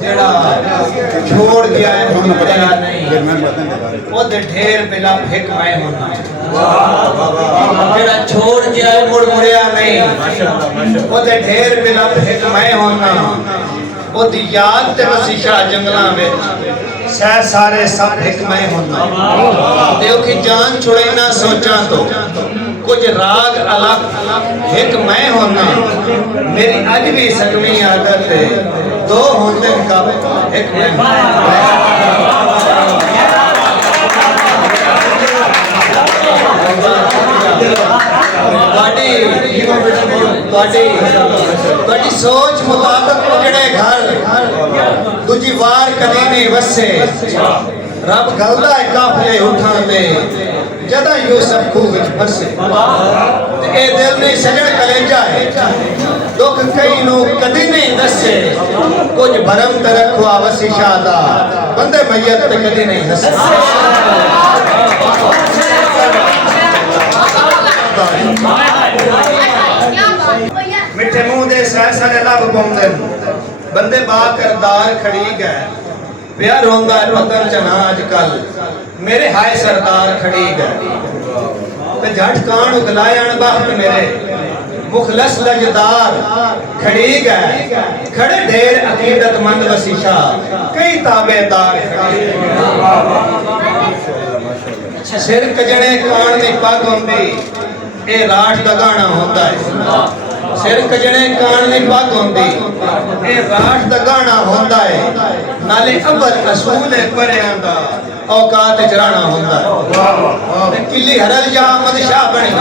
जेड़ा छोड़ गया है मुड़िया नहीं ओदे ढेर पिला फिक मैं होना जेड़ा छोड़ गया है मुड़िया नहीं ओदे ढेर पिला फिक मैं होना ओदी याद ते वसीशा जंगलां विच सह सारे सब फिक मैं होना ते ओकी जान छुड़ैना सोचां तो कुछ राग अलग एक मैं होना मेरी अज भी सकमी आदत है दो होने का एक मैं सोच मुताबिक जड़े घर दूजी बार कदी नहीं वसे रब गलदा है काफले उठाने जदा यूसुफ खूह विच फसे ए दिल ने सजण कलेजा है दुख कई नु कदी नहीं दसे कुछ भरम ते रखवा वसीशा दा बंदे मैयत ते कदी नहीं हसे मिठे मुंह दे सह सारे लब पाउंदे बंदे बा करदार खड़ी गए प्यार होंदा है पतन चना आजकल मेरे हाय सरदार खड़ी गए ते झट कान उगलाए अणबख्त मेरे मुखलस लजदार खड़ी गए खड़े ढेर अकीदतमंद वसीशा कई ताबेदार सिर कजने कान दी पग होंदी ए राठ दा गाना होंदा है सिर कजने कान दी पग होंदी ए राठ दा गाना होंदा है नाले अव्वल असूल है परियां दा औकात जराना होंदा है किली हरल या अहमद शाह बनी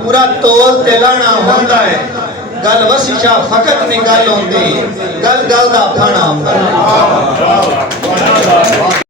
पूरा तोल ते लाना होंदा है गल वसीशा फकत नहीं गल होंदी गल गल दा फाना होंदा है